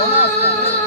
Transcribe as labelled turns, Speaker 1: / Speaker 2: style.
Speaker 1: Ona az.